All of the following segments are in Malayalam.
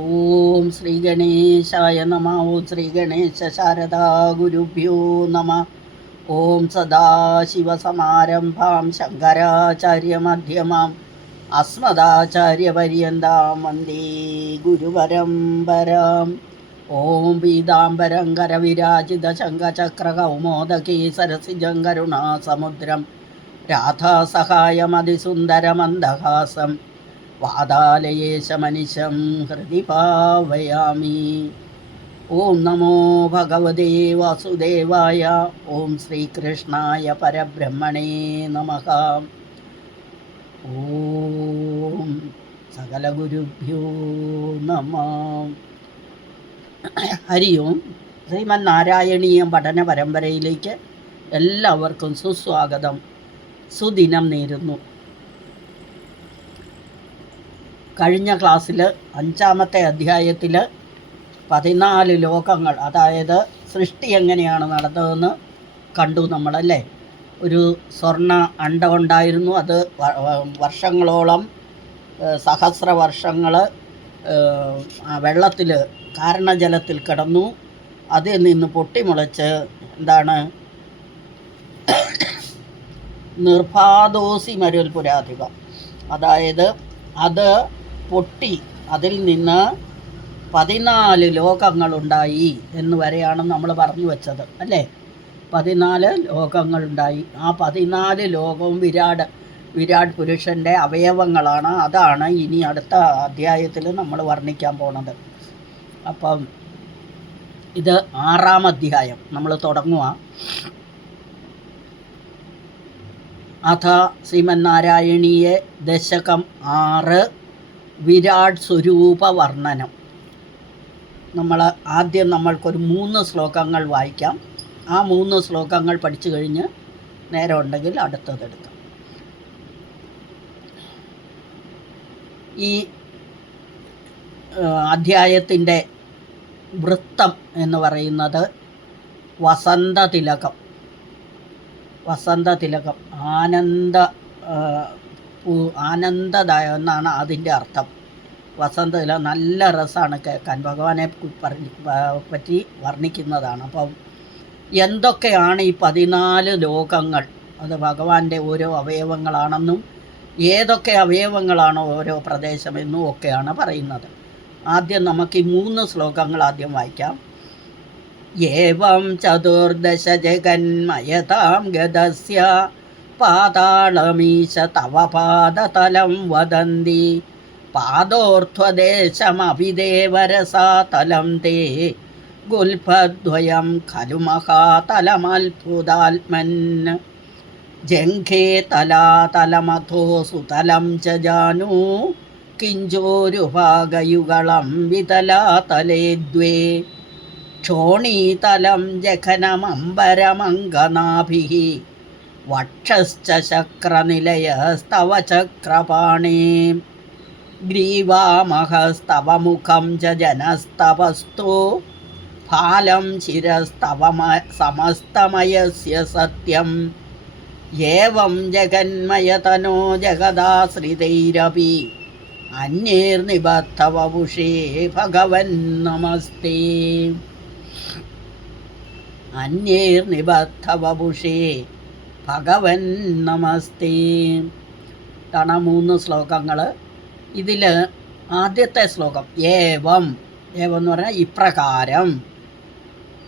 ഓം ശ്രീ ഗണേശായ നമ. ഓം ശ്രീ ഗണേശ ശാരദാ ഗുരുഭ്യോ നമ. ഓം സദാശിവസമാരംഭാം ശങ്കരാചാര്യമധ്യമാം അസ്മദാചാര്യപര്യന്താം വന്ദേ ഗുരുപരമ്പരാം. ഓം പീതാംബരം കരവിരാജിത ശംഖചക്രകൗമോദകീ സരസിജം കരുണാസമുദ്രം രാധാസഹായമതിസുന്ദരമന്ദഹാസം വാതാലയേശമനിശം ഹൃദി ഭാവയാമി. ഓം നമോ ഭഗവതേ വാസുദേവായ. ഓം ശ്രീകൃഷ്ണായ പരബ്രഹ്മണേ നമഃ. ഓം സകല ഗുരുഭ്യോ നമഃ. ഹരി ഓം. ശ്രീമന്നാരായണീയം പഠന പരമ്പരയിലേക്ക് എല്ലാവർക്കും സുസ്വാഗതം, സുദിനം നേരുന്നു. കഴിഞ്ഞ ക്ലാസ്സിൽ 5-ാമത്തെ അധ്യായത്തിൽ 14 ലോകങ്ങൾ, അതായത് സൃഷ്ടി എങ്ങനെയാണ് നടന്നതെന്ന് കണ്ടു നമ്മളല്ലേ. ഒരു സ്വർണ്ണ അണ്ടം ഉണ്ടായിരുന്നു. അത് വർഷങ്ങളോളം, സഹസ്ര വർഷങ്ങൾ വെള്ളത്തിൽ, കാരണജലത്തിൽ കിടന്നു. അതിൽ നിന്ന് പൊട്ടിമുളച്ച് എന്താണ്, നിർഭാദോസി മരുൽപുരാധിപ, അതായത് അത് പൊട്ടി അതിൽ നിന്ന് 14 ലോകങ്ങളുണ്ടായി എന്ന് വരെയാണ് നമ്മൾ പറഞ്ഞു വെച്ചത് അല്ലേ. 14 ലോകങ്ങളുണ്ടായി. ആ 14 ലോകവും വിരാട് പുരുഷൻ്റെ അവയവങ്ങളാണ്. അതാണ് ഇനി അടുത്ത അധ്യായത്തിൽ നമ്മൾ വർണ്ണിക്കാൻ പോണത്. അപ്പം ഇത് 6-ാം അധ്യായം നമ്മൾ തുടങ്ങുക. അഥ ശ്രീമന്നാരായണീയെ ദശകം 6 വിരാട് സ്വരൂപ വർണ്ണനം. ആദ്യം നമ്മൾക്കൊരു 3 ശ്ലോകങ്ങൾ വായിക്കാം. ആ 3 ശ്ലോകങ്ങൾ പഠിച്ചു കഴിഞ്ഞ് നേരം ഉണ്ടെങ്കിൽ അടുത്തതെടുക്കാം. ഈ അധ്യായത്തിൻ്റെ വൃത്തം എന്ന് പറയുന്നത് വസന്തതിലകം. ആനന്ദദായം എന്നാണ് അതിൻ്റെ അർത്ഥം. വസന്തതിലകം നല്ല രസമാണ് കേൾക്കാൻ. ഭഗവാനെ പറ്റി വർണ്ണിക്കുന്നതാണ്. അപ്പം എന്തൊക്കെയാണ് ഈ 14 ലോകങ്ങൾ, അത് ഭഗവാന്റെ ഓരോ അവയവങ്ങളാണെന്നും ഏതൊക്കെ അവയവങ്ങളാണോ ഓരോ പ്രദേശമെന്നും ഒക്കെയാണ് പറയുന്നത്. ആദ്യം നമുക്ക് ഈ 3 ശ്ലോകങ്ങൾ ആദ്യം വായിക്കാം. ഏവം ചതുർദശ ജഗന്മയതാം ഗതസ്യ പാതാളമീശ തവ പാദതലം വദന്തി പാദോർധ്വദേശമഭിദേവരസാതലം തേ ഗുൽഫദ്വയം ഖലു മഹാതലമത്ഭുതാത്മൻ ജംഘേ തലാതലമഥോ സുതലം ച ജാനൂ കിഞ്ചോരുഭാഗയുഗളം വിതലാതലേ ദ്വേ ക്ഷോണീതലം ജഘനമംബരമംഗനാഭിഃ വക്ഷശ്ച ശക്രനിലയസ്തവ ചക്രപാണേ ഗ്രീവാമഹസ്തവ മുഖം ച ജനസ്തവസ്തു ഫാലം ശിരസ്തവ സമസ്തമയസ്യ സത്യം ഏവം ജഗന്മയതനോ ജഗദാശ്രിതൈരപി അന്യേർനിബദ്ധവപുഷേ ഭഗവൻ നമസ്തേ. അന്യേർനിബദ്ധവപുഷേ ഭഗവൻ നമസ്തേ. ഇതാണ് 3 ശ്ലോകങ്ങൾ. ഇതിൽ ആദ്യത്തെ ശ്ലോകം ഏവം എന്ന് പറഞ്ഞാൽ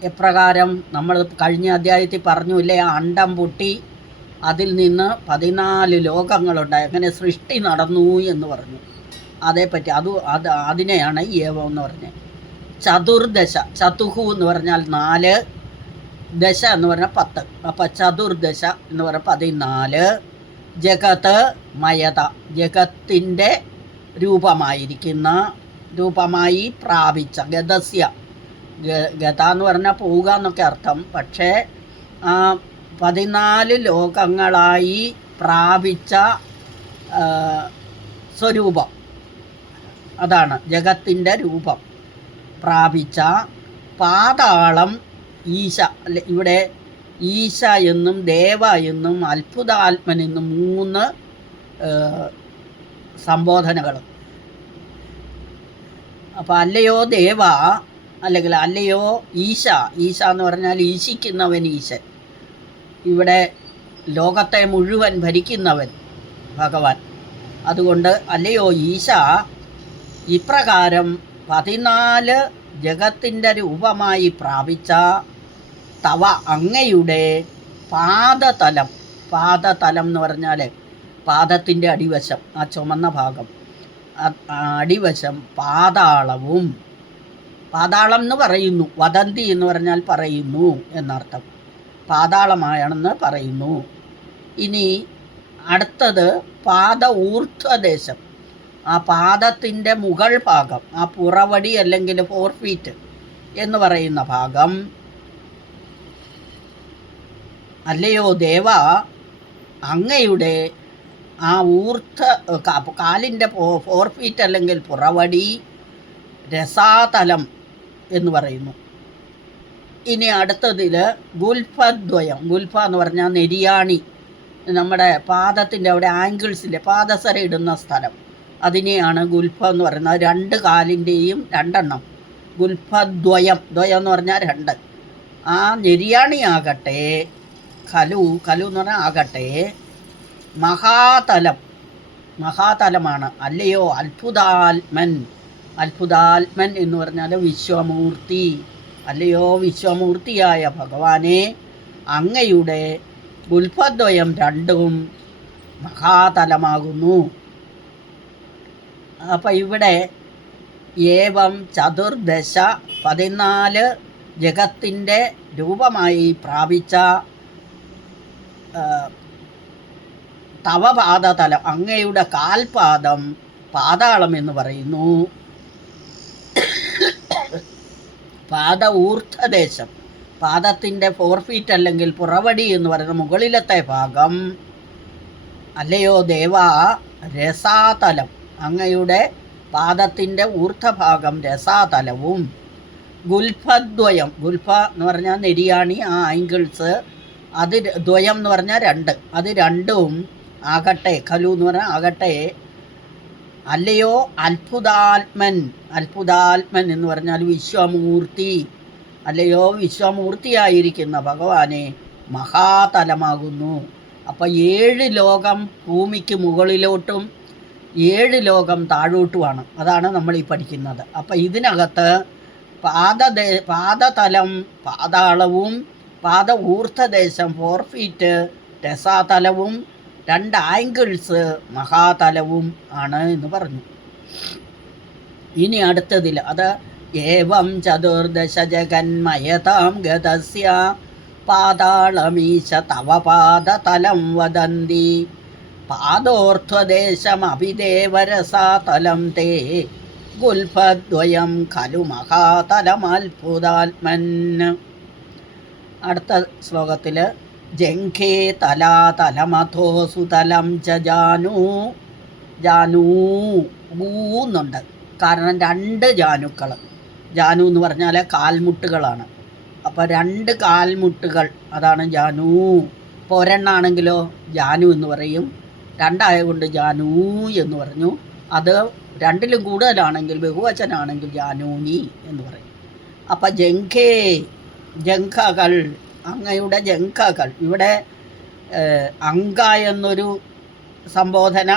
ഇപ്രകാരം നമ്മൾ കഴിഞ്ഞ അധ്യായത്തിൽ പറഞ്ഞില്ലേ, ആ അണ്ടം പൊട്ടി അതിൽ നിന്ന് 14 ലോകങ്ങളുണ്ടായി, അങ്ങനെ സൃഷ്ടി നടന്നു എന്ന് പറഞ്ഞു. അതേപ്പറ്റി അതിനെയാണ് ഏവം എന്ന് പറഞ്ഞത്. ചതുർദശ, ചതുഹു എന്ന് പറഞ്ഞാൽ 4, ദശ എന്ന് പറഞ്ഞാൽ 10. അപ്പം ചതുർദശ എന്ന് പറഞ്ഞാൽ 14. ജഗത് മയത, ജഗത്തിൻ്റെ രൂപമായി പ്രാപിച്ച. ഗതസ്യ, ഗത എന്ന് പറഞ്ഞാൽ പോവുക എന്നൊക്കെ അർത്ഥം. പക്ഷേ 14 ലോകങ്ങളായി പ്രാപിച്ച സ്വരൂപം, അതാണ് ജഗത്തിൻ്റെ രൂപം പ്രാപിച്ച. പാതാളം ഈശ, ഇവിടെ ഈശ എന്നും ദേവ എന്നും അത്ഭുതാത്മൻ എന്നും 3 സംബോധനകളും. അപ്പോൾ അല്ലയോ ദേവ, അല്ലെങ്കിൽ അല്ലയോ ഈശ. ഈശ എന്ന് പറഞ്ഞാൽ ഈശിക്കുന്നവൻ ഈശൻ. ഇവിടെ ലോകത്തെ മുഴുവൻ ഭരിക്കുന്നവൻ ഭഗവാൻ. അതുകൊണ്ട് അല്ലയോ ഈശ, ഇപ്രകാരം 14 ജഗത്തിൻ്റെ രൂപമായി പ്രാപിച്ച തവ അങ്ങയുടെ പാദതലം. പാദതലം എന്ന് പറഞ്ഞാൽ പാദത്തിൻ്റെ അടിവശം, ആ ചുമന്ന ഭാഗം, അടിവശം പാതാളവും. പാതാളം എന്ന് പറയുന്നു, വദന്തി എന്ന് പറഞ്ഞാൽ പറയുന്നു എന്നർത്ഥം. പാതാളമാണെന്ന് പറയുന്നു. ഇനി അടുത്തത് പാദ ഊർധ്വദേശം. ആ പാദത്തിൻ്റെ മുകൾ ഭാഗം, ആ പുറവടി അല്ലെങ്കിൽ 4 ഫീറ്റ് എന്ന് പറയുന്ന ഭാഗം. അല്ലയോ ദേവ, അങ്ങയുടെ ആ കാലിൻ്റെ 4 ഫീറ്റ് അല്ലെങ്കിൽ പുറവടി രസാതലം എന്ന് പറയുന്നു. ഇനി അടുത്തതിൽ ഗുൽഫദ്വയം. ഗുൽഫ എന്ന് പറഞ്ഞാൽ നെരിയാണി, നമ്മുടെ പാദത്തിൻ്റെ അവിടെ ആംഗിൾസിലെ പാദസര ഇടുന്ന സ്ഥലം, അതിനെയാണ് ഗുൽഫ എന്ന് പറയുന്നത്. 2 കാലിൻ്റെയും 2 എണ്ണം. ഗുൽഫദ്വയം, ദ്വയം എന്ന് പറഞ്ഞാൽ 2. ആ നെരിയാണിയാകട്ടെ, കലു എന്ന് പറഞ്ഞാൽ ആകട്ടെ മഹാതലം, മഹാതലമാണ്. അല്ലയോ അത്ഭുതാത്മൻ. അത്ഭുതാത്മൻ എന്ന് പറഞ്ഞാൽ വിശ്വമൂർത്തി. അല്ലയോ വിശ്വമൂർത്തിയായ ഭഗവാനെ, അങ്ങയുടെ ഗുൽഫദ്വയം 2ഉം മഹാതലമാകുന്നു. അപ്പം ഇവിടെ ഏവം ചതുർദശ 14 ജഗത്തിൻ്റെ രൂപമായി പ്രാപിച്ച തവപാദതലം, അങ്ങയുടെ കാൽപാദം പാതാളം എന്ന് പറയുന്നു. പാദ ഊർധ്വദേശം, പാദത്തിൻ്റെ 4 ഫീറ്റ് അല്ലെങ്കിൽ പുറവടി എന്ന് പറയുന്ന മുകളിലത്തെ ഭാഗം. അല്ലയോ ദേവ, രസാതലം, അങ്ങയുടെ പാദത്തിൻ്റെ ഊർധ്വഭാഗം രസാതലവും. ഗുൽഫദ്വയം, ഗുൽഫ എന്ന് പറഞ്ഞാൽ നെരിയാണി, ആ ആംഗിൾസ്, അത് ദ്വയം എന്ന് പറഞ്ഞാൽ 2, അത് 2ഉം ആകട്ടെ, ഖലു എന്ന് പറഞ്ഞാൽ ആകട്ടെ. അല്ലയോ അത്ഭുതാത്മൻ. അത്ഭുതാത്മൻ എന്ന് പറഞ്ഞാൽ വിശ്വമൂർത്തി. അല്ലയോ വിശ്വമൂർത്തിയായിരിക്കുന്ന ഭഗവാനെ, മഹാതലമാകുന്നു. അപ്പോൾ 7 ലോകം ഭൂമിക്ക് മുകളിലോട്ടും 7 ലോകം താഴോട്ടുമാണ്. അതാണ് നമ്മൾ ഈ പഠിക്കുന്നത്. അപ്പം ഇതിനകത്ത് പാദതലം പാതാളവും പാദ ഊർധ്വദേശം 4 ഫീറ്റ് രസാതലവും 2 ആംഗിൾസ് മഹാതലവും ആണ് എന്ന് പറഞ്ഞു. ഇനി അടുത്തതിൽ അത് ഏവം ചതുർദശ ജഗന്മയതാം ഗതസ്യ പാതാളമീശ തവ പാദതലം വദന്തി പാദോർധ്വദേശമഭിദേവരസാതലം തേ ഗുൽഫദ്വയം ഖലു മഹാതലമത്ഭുതാത്മൻ. അടുത്ത ശ്ലോകത്തിൽ ജംഘേ തലാതലമഥോ സുതലം ച ജാനൂന്നുണ്ട്. കാരണം 2 ജാനുക്കൾ. ജാനു എന്ന് പറഞ്ഞാൽ കാൽമുട്ടുകളാണ്. അപ്പോൾ 2 കാൽമുട്ടുകൾ, അതാണ് ജാനു. ഇപ്പോൾ ഒരെണ്ണാണെങ്കിലോ ജാനു എന്ന് പറയും, 2 ആയതുകൊണ്ട് ജാനു എന്ന് പറഞ്ഞു. അത് 2ലും കൂടുതലാണെങ്കിൽ, ബഹുവചനാണെങ്കിൽ ജാനൂനി എന്ന് പറയും. അപ്പം ജംഘേ, ജംഘകൾ, അങ്ങയുടെ ജംഘകൾ. ഇവിടെ അങ്ക എന്നൊരു സംബോധന,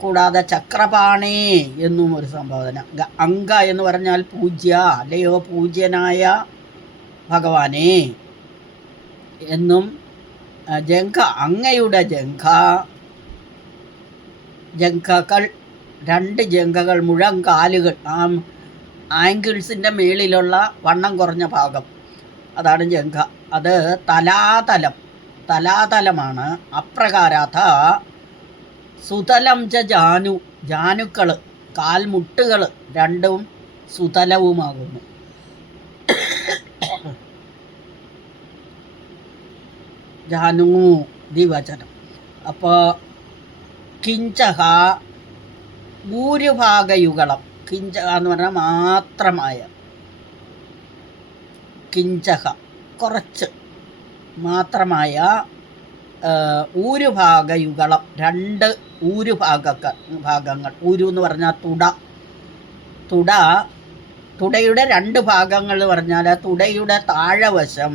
കൂടാതെ ചക്രപാണി എന്നും ഒരു സംബോധന. അങ്ക എന്ന് പറഞ്ഞാൽ പൂജ്യ, അല്ലയോ പൂജ്യനായ ഭഗവാനെ എന്നും. ജംഘ, അങ്ങയുടെ ജംഘകൾ, 2 ജംഘകൾ, മുഴങ്കാലുകൾ, ആ ആംഗിൾസിൻ്റെ മേളിലുള്ള വണ്ണം കുറഞ്ഞ ഭാഗം, അതാണ് ജംഘ. അത് തലാതലമാണ്. അപ്രകാരാഥ സുതലം ച ജാനുക്കൾ, കാൽമുട്ടുകൾ 2ഉം സുതലവുമാകുന്നു. ജാനു ദ്വിവചനം. അപ്പോൾ കിഞ്ചഹ ഭൂരിഭാഗയുഗളം. കിഞ്ചഹ എന്ന് പറഞ്ഞാൽ മാത്രമായ, കിഞ്ചഹ കുറച്ച് മാത്രമായ ഊരുഭാഗയുഗളം, 2 ഭാഗങ്ങൾ. ഊരു എന്ന് പറഞ്ഞാൽ തുട തുടയുടെ 2 ഭാഗങ്ങൾ പറഞ്ഞാൽ തുടയുടെ താഴവശം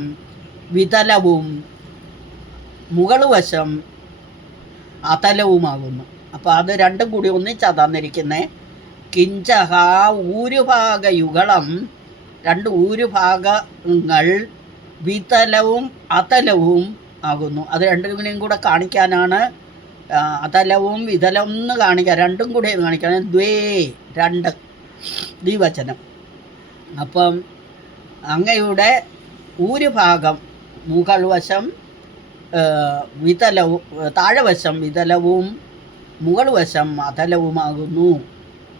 വിതലവും മുകൾ വശം അതലവുമാകുന്നു. അപ്പോൾ അത് രണ്ടും കൂടി ഒന്നിച്ചാ തന്നിരിക്കുന്നത്. കിഞ്ചഹ ഊരുഭാഗയുഗളം, 2 ഊരുഭാഗങ്ങൾ വിതലവും അതലവും ആകുന്നു. അത് രണ്ടിനെയും കൂടെ കാണിക്കാനാണ് അതലവും വിതലവും എന്ന് കാണിക്കുക, രണ്ടും കൂടി കാണിക്കാനാണ് ദ്വേ 2 ദ്വിവചനം. അപ്പം അങ്ങയുടെ ഊരുഭാഗം മുകൾ വശം വിതലവും, താഴവശം വിതലവും മുകൾ വശം അതലവുമാകുന്നു.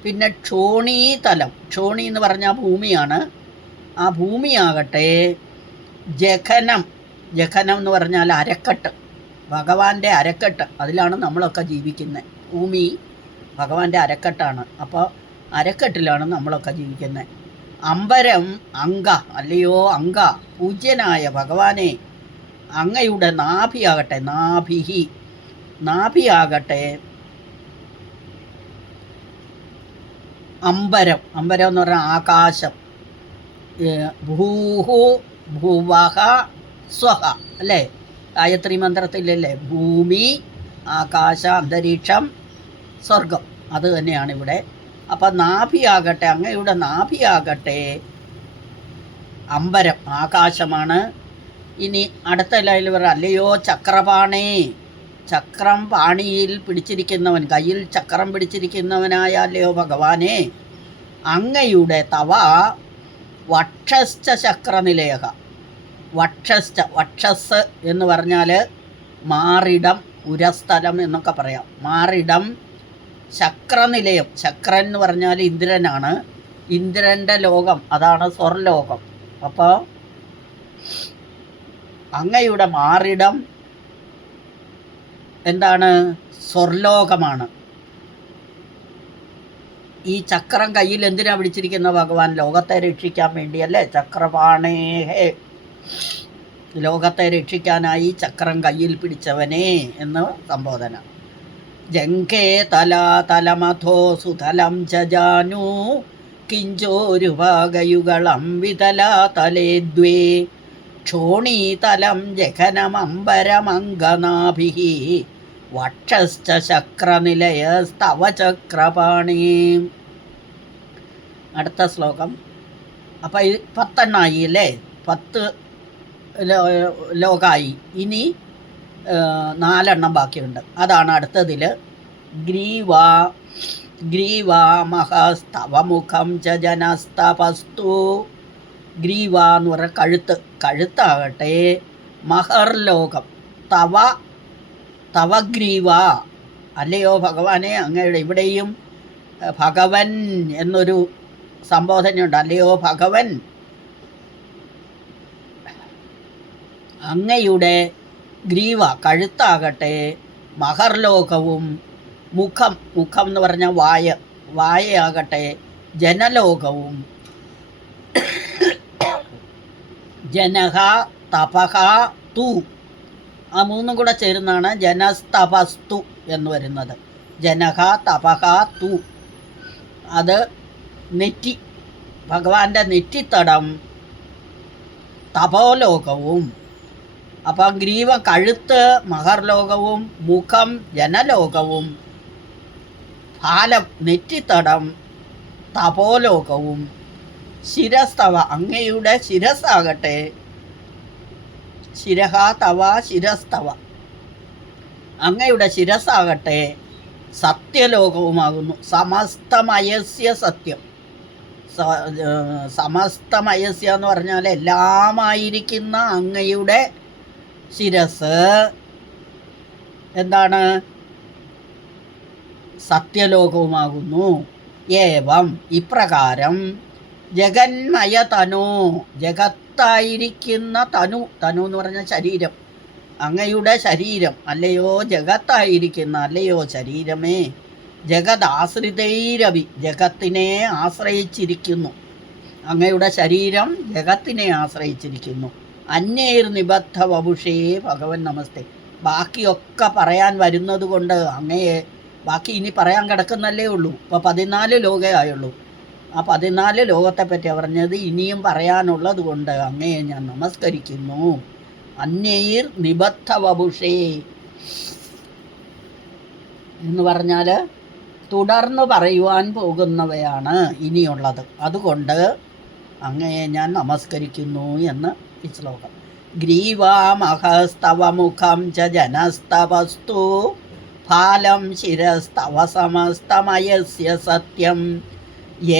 പിന്നെ ക്ഷോണീതലം, ക്ഷോണി എന്ന് പറഞ്ഞാൽ ഭൂമിയാണ്. ആ ഭൂമിയാകട്ടെ ജഘനം, ജഘനം എന്ന് പറഞ്ഞാൽ അരക്കെട്ട്, ഭഗവാന്റെ അരക്കെട്ട്, അതിലാണ് നമ്മളൊക്കെ ജീവിക്കുന്നത്. ഭൂമി ഭഗവാന്റെ അരക്കെട്ടാണ്. അപ്പോൾ അരക്കെട്ടിലാണ് നമ്മളൊക്കെ ജീവിക്കുന്നത്. അമ്പരം അങ്ക, അല്ലയോ അങ്ക, പൂജ്യനായ ഭഗവാനെ അങ്ങയുടെ നാഭിയാകട്ടെ, നാഭിയാകട്ടെ അമ്പരം, അമ്പരം എന്ന് പറഞ്ഞാൽ ആകാശം. ഭൂഹു ഭുവഹ സ്വഹ അല്ലേ, ഗായത്രി മന്ത്രത്തിലല്ലേ, ഭൂമി, ആകാശ, അന്തരീക്ഷം, സ്വർഗം, അത് തന്നെയാണ് ഇവിടെ. അപ്പം നാഭിയാകട്ടെ, അങ്ങയുടെ നാഭിയാകട്ടെ അമ്പരം, ആകാശമാണ്. ഇനി അടുത്ത ലൈനിൽ പറ, അല്ലയോ ചക്രപാണേ, ചക്രം പാണിയിൽ പിടിച്ചിരിക്കുന്നവൻ, കയ്യിൽ ചക്രം പിടിച്ചിരിക്കുന്നവനായ അല്ലയോ ഭഗവാനെ, അങ്ങയുടെ തവ വക്ഷശ്ച ചക്രനിലയക, വക്ഷസ് എന്ന് പറഞ്ഞാൽ മാറിടം, ഉരസ്ഥലം എന്നൊക്കെ പറയാം. മാറിടം, ചക്രനിലയം, ചക്രൻ എന്ന് പറഞ്ഞാൽ ഇന്ദ്രനാണ്, ഇന്ദ്രൻ്റെ ലോകം, അതാണ് സ്വർലോകം. അപ്പോൾ അങ്ങയുടെ മാറിടം എന്താണ്? സ്വർലോകമാണ്. ഈ ചക്രം കയ്യിൽ എന്തിനാ പിടിച്ചിരിക്കുന്ന ഭഗവാൻ? ലോകത്തെ രക്ഷിക്കാൻ വേണ്ടിയല്ലേ? ചക്രപാണേഹേ, ലോകത്തെ രക്ഷിക്കാനായി ചക്രം കയ്യിൽ പിടിച്ചവനെ എന്ന് സംബോധന. ജംഘേ തലമഥോ സുതലം ജാനു കിഞ്ചോരുഭാഗയുഗളം വിതലാതലേ ദ്വേ ക്ഷോണീതലം ജഘനമംബരമംഗനാഭിഃ വക്ഷശ്ച ചക്രനിലയസ്തവ ചക്രപാണി. അടുത്ത ശ്ലോകം. അപ്പം 10 എണ്ണമായി അല്ലേ? 10 ലോകമായി. ഇനി 4 എണ്ണം ബാക്കിയുണ്ട്. അതാണ് അടുത്തതിൽ. ഗ്രീവാമഹസ്തവമുഖം ച ജനസ്തപസ്തു. ഗ്രീവ എന്ന് പറഞ്ഞാൽ കഴുത്ത്, കഴുത്താകട്ടെ മഹർലോകം. തവ ഗ്രീവ, അല്ലയോ ഭഗവാനെ അങ്ങയുടെ, ഇവിടെയും ഭഗവൻ എന്നൊരു സംബോധനയുണ്ട്. അല്ലയോ ഭഗവൻ, അങ്ങയുടെ ഗ്രീവ കഴുത്താകട്ടെ മഹർലോകവും, മുഖം എന്ന് പറഞ്ഞാൽ വായയാകട്ടെ ജനലോകവും, ജനഹ തപഹ തു, ആ 3 കൂടെ ചേരുന്നതാണ് ജനസ്തപസ്തു എന്ന് വരുന്നത്. ജനഹ തപഹ തു, അത് നെറ്റി, ഭഗവാന്റെ നെറ്റിത്തടം തപോലോകവും. അപ്പം ഗ്രീവ കഴുത്ത് മഹർലോകവും, മുഖം ജനലോകവും, ഫാലം നെറ്റിത്തടം തപോലോകവും, ശിരസ്തവ അങ്ങയുടെ ശിരസ്സാകട്ടെ, ശിരഹ തവ ശിരസ്തവ, അങ്ങയുടെ ശിരസ്സാകട്ടെ സത്യലോകവുമാകുന്നു. സമസ്തമയസ്യ സത്യം, സമസ്തമയസ്യ എന്ന് പറഞ്ഞാൽ എല്ലാമായിരിക്കുന്ന അങ്ങയുടെ ശിരസ് എന്താണ്? സത്യലോകവുമാകുന്നു. ഏവം ഇപ്രകാരം ജഗന്മയ തനു, ജഗത്തായിരിക്കുന്ന തനു, തനു എന്ന് പറഞ്ഞ ശരീരം, അങ്ങയുടെ ശരീരം, അല്ലയോ ജഗത്തായിരിക്കുന്ന, അല്ലയോ ശരീരമേ, ജഗദാശ്രിതൈരവി, ജഗത്തിനെ ആശ്രയിച്ചിരിക്കുന്നു. അങ്ങയുടെ ശരീരം ജഗത്തിനെ ആശ്രയിച്ചിരിക്കുന്നു. അന്യൈർ നിബദ്ധ വപുഷേ ഭഗവൻ നമസ്തേ. ബാക്കിയൊക്കെ പറയാൻ വരുന്നത് കൊണ്ട് അങ്ങയെ, ബാക്കി ഇനി പറയാൻ കിടക്കുന്നല്ലേ ഉള്ളൂ. ഇപ്പോൾ 14 ലോകേ ആയുള്ളൂ. ആ 14 ലോകത്തെപ്പറ്റി പറഞ്ഞത് ഇനിയും പറയാനുള്ളത് കൊണ്ട് അങ്ങയെ ഞാൻ നമസ്കരിക്കുന്നു. അന്യൈർ നിബദ്ധ വപുഷേ എന്ന് പറഞ്ഞാൽ തുടർന്ന് പറയുവാൻ പോകുന്നവയാണ് ഇനിയുള്ളത്. അതുകൊണ്ട് അങ്ങയെ ഞാൻ നമസ്കരിക്കുന്നു എന്ന് ഈ ശ്ലോകം. ഗ്രീവാമഹസ്തവ മുഖം ച ജനസ്തവസ്തു ഫാലം ശിരസ്തവ സമസ്തമയസ്യ സത്യം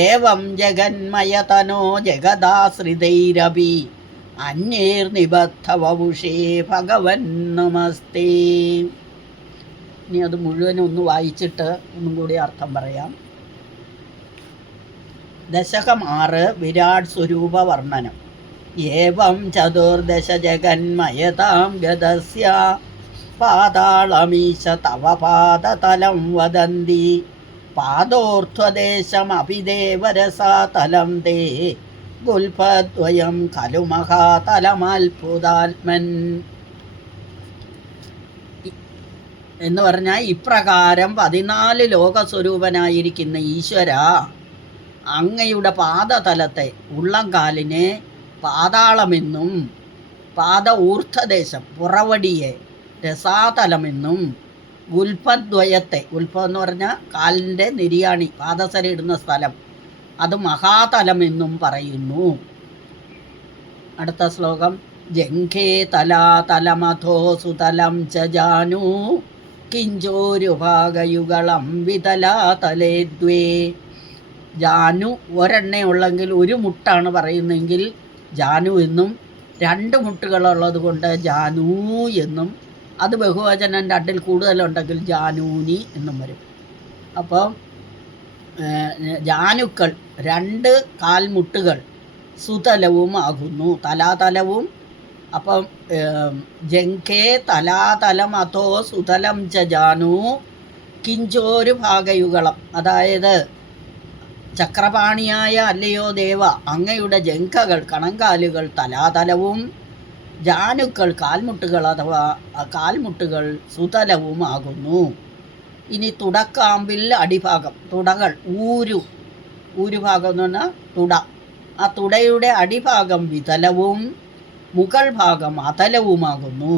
ഏവം ജഗന്മയതനോ ജഗദാശ്രിതൈരപി അന്യൈർനിബദ്ധ വപുഷേ ഭഗവൻ നമസ്തേ. ഇനി അത് മുഴുവനും ഒന്ന് വായിച്ചിട്ട് ഒന്നും കൂടി അർത്ഥം പറയാം. ദശകം 6 വിരാട് സ്വരൂപ വർണ്ണനം. ഏവം ചതുർദശ ജഗന്മയതാം ഗതസ്യ പാതാളമീശ തവ പാദതലം വദന്തി പാദോർധ്വദേശമപി ദേവരസാതലം തേ ഗുൽഫദ്വയം ഖലു മഹാതലമത്ഭുതാത്മൻ എന്ന് പറഞ്ഞാൽ ഇപ്രകാരം 14 ലോകസ്വരൂപനായിരിക്കുന്ന ഈശ്വര, അങ്ങയുടെ പാദതലത്തെ ഉള്ളംകാലിനെ പാതാളമെന്നും പാദ ഊർധ്വദേശം പുറവടിയെ രസാതലമെന്നും ഗുൽഫദ്വയത്തെ, ഗുൽഫം എന്ന് പറഞ്ഞാൽ കാലിൻ്റെ നിര്യാണി പാദസര ഇടുന്ന സ്ഥലം, അത് മഹാതലമെന്നും പറയുന്നു. അടുത്ത ശ്ലോകം. ജംഘേ തലാതലമഥോ സുതലം ച ജാനു കിഞ്ചോരുഭാഗയുഗളം വിതലാതലേ ദ്വേ. ജാനു ഒരെണ്ണേ ഉള്ളെങ്കിൽ ഒരു മുട്ടാണ് പറയുന്നതെങ്കിൽ ജാനു എന്നും, 2 മുട്ടുകളുള്ളത് കൊണ്ട് ജാനു എന്നും, അത് ബഹുവചനം 2ൽ കൂടുതലുണ്ടെങ്കിൽ ജാനൂനി എന്നും വരും. അപ്പം ജാനുക്കൾ 2 കാൽമുട്ടുകൾ സുതലവും ആകുന്നു, തലാതലവും. അപ്പം ജംഘേ തലാതലം അഥോ സുതലം ച ജാനു കിഞ്ചോരു ഭാഗയുഗളം, അതായത് ചക്രപാണിയായ അല്ലയോ ദേവ, അങ്ങയുടെ ജംഘകൾ കണങ്കാലുകൾ തലാതലവും ജാനുക്കൾ കാൽമുട്ടുകൾ അഥവാ കാൽമുട്ടുകൾ സുതലവുമാകുന്നു. ഇനി തുടക്കാമ്പിൽ അടിഭാഗം, തുടകൾ ഊരുഭാഗം എന്ന് പറഞ്ഞാൽ തുട, ആ തുടയുടെ അടിഭാഗം വിതലവും മുകൾ ഭാഗം അതലവുമാകുന്നു.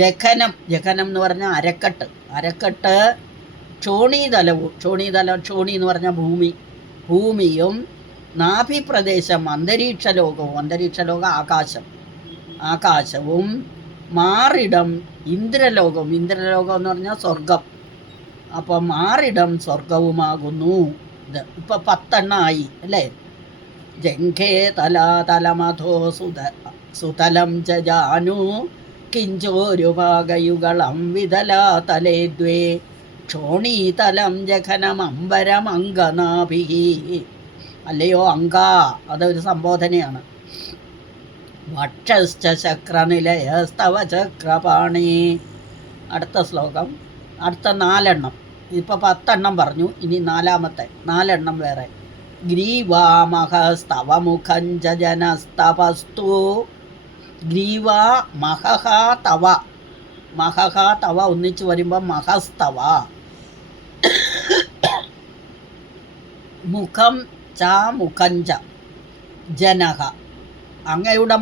ജഘനം എന്ന് പറഞ്ഞാൽ അരക്കെട്ട് ക്ഷോണീതലവും, ക്ഷോണി എന്ന് പറഞ്ഞാൽ ഭൂമിയും നാഭിപ്രദേശം അന്തരീക്ഷലോകം ആകാശവും മാറിടം ഇന്ദ്രലോകം എന്ന് പറഞ്ഞാൽ സ്വർഗം, അപ്പം മാറിടം സ്വർഗവുമാകുന്നു. ഇത് ഇപ്പം 10 ആയി അല്ലേ. ജംഘേ തലാതലമഥോ സുതലം ച ജാനു കിഞ്ചോരുഭാഗയുഗളം വിതലാതലേ ദ്വേ ക്ഷോണീതലം ജഘനമംബരമംഗനാഭി. അല്ലയോ അങ്ക, അതൊരു സംബോധനയാണ്. വക്ഷശ്ച ചക്രനിലയസ്തവ ചക്രപാണി. അടുത്ത ശ്ലോകം. അടുത്ത 4 ഇപ്പോൾ 10 പറഞ്ഞു, ഇനി 4 4 വേറെ. ഗ്രീവാമഹസ്തവമുഖം ച ജനസ്തപസ്തു. ഗ്രീവാ മഹഹ തവ ഒന്നിച്ച് വരുമ്പോൾ മഹസ്തവ. മുഖം ച മുഖം ച ജനഹ, അങ്ങയുടെ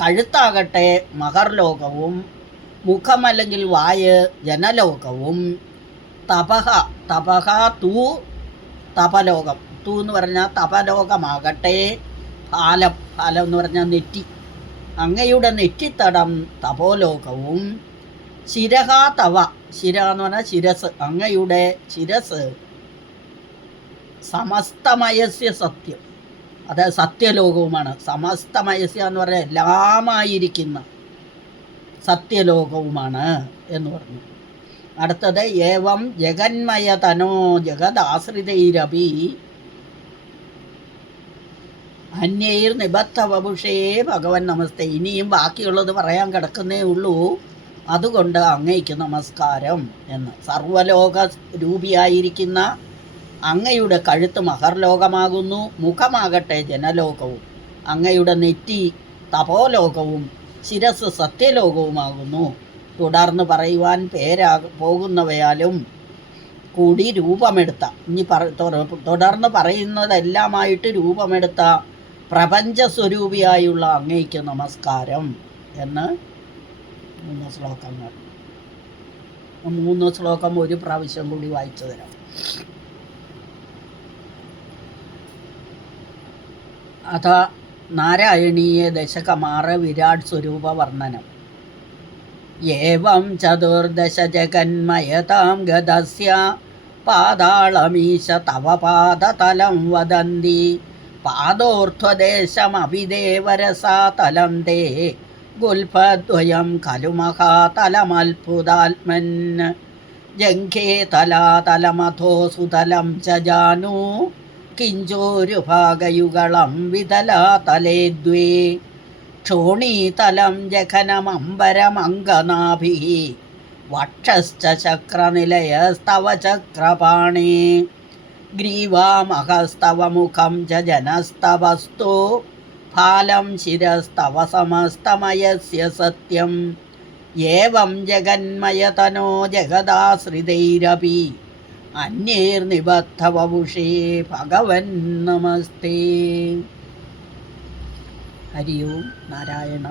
കഴുത്താകട്ടെ മഹർലോകവും മുഖം അല്ലെങ്കിൽ വായ് ജനലോകവും. തപഹ തൂ തപലോകം, തൂ എന്ന് പറഞ്ഞാൽ തപലോകമാകട്ടെ. ഫാലം എന്ന് പറഞ്ഞാൽ നെറ്റി, അങ്ങയുടെ നെറ്റിത്തടം തപോലോകവും. ശിരഹ തവ, ശിര എന്ന് പറഞ്ഞാൽ ശിരസ്, അങ്ങയുടെ ശിരസ് സമസ്തമയസ്യ സത്യം, അതായത് സത്യലോകവുമാണ്. സമസ്തമയസ്യ എന്ന് പറഞ്ഞാൽ എല്ലാമായിരിക്കുന്ന സത്യലോകവുമാണ് എന്ന് പറഞ്ഞു. അടുത്തത് ഏവം ജഗന്മയതനോ ജഗദാശ്രിതൈരപി അന്യൈർ നിബദ്ധ വപുഷേ ഭഗവൻ നമസ്തേ. ഇനിയും ബാക്കിയുള്ളത് പറയാൻ കിടക്കുന്നേ ഉള്ളൂ, അതുകൊണ്ട് അങ്ങയ്ക്ക് നമസ്കാരം എന്ന്. സർവലോക രൂപിയായിരിക്കുന്ന അങ്ങയുടെ കഴുത്ത് മഹർലോകമാകുന്നു, മുഖമാകട്ടെ ജനലോകവും, അങ്ങയുടെ നെറ്റി തപോലോകവും ശിരസ് സത്യലോകവുമാകുന്നു. തുടർന്ന് പറയുവാൻ പോകുന്നവയാലും കൂടി രൂപമെടുത്ത തുടർന്ന് പറയുന്നതെല്ലാമായിട്ട് രൂപമെടുത്ത പ്രപഞ്ചസ്വരൂപിയായുള്ള അങ്ങയ്ക്ക് നമസ്കാരം എന്ന് 3 ശ്ലോകങ്ങൾ. 3 ശ്ലോകം ഒരു പ്രാവശ്യം കൂടി വായിച്ചു തരാം. അഥ നാരായണീയ ദശകമാറ വിരാട് സ്വരൂപ വർണ്ണനം. ഏവം ചതുർദശ ജഗന്മയതാം ഗതസ്യ പാതാളമീശ തവ പാദതലം വദന്തി പാദോർധ്വദേശമഭിദേവരസാതലം തേ ഗുൽഫദ്വയം ഖലു മഹാതലമത്ഭുതാത്മൻ ജംഘേ തലാതലമഥോ സുതലം ച ജാനു കിഞ്ചോരുഭാഗയുഗളം വിതലാതലേ ദ്വേ ക്ഷോണീതലം ജഘനമംബരമംഗനാഭിः വക്ഷശ്ച ചക്രനിലയസ്തവ ചക്രപാണേ ഗ്രീവാമഹസ്തവ മുഖം ച ജനസ്തവസ്തു ഫാലം ശിരസ്തവ സമസ്തമയസ്യ സത്യം ഏവം ജഗന്മയതനോ ജഗദാശ്രിതൈരപി അന്യേർനിബദ്ധവപുഷേ ഭഗവൻ നമസ്തേ. ഹരി ഓം നാരായണ.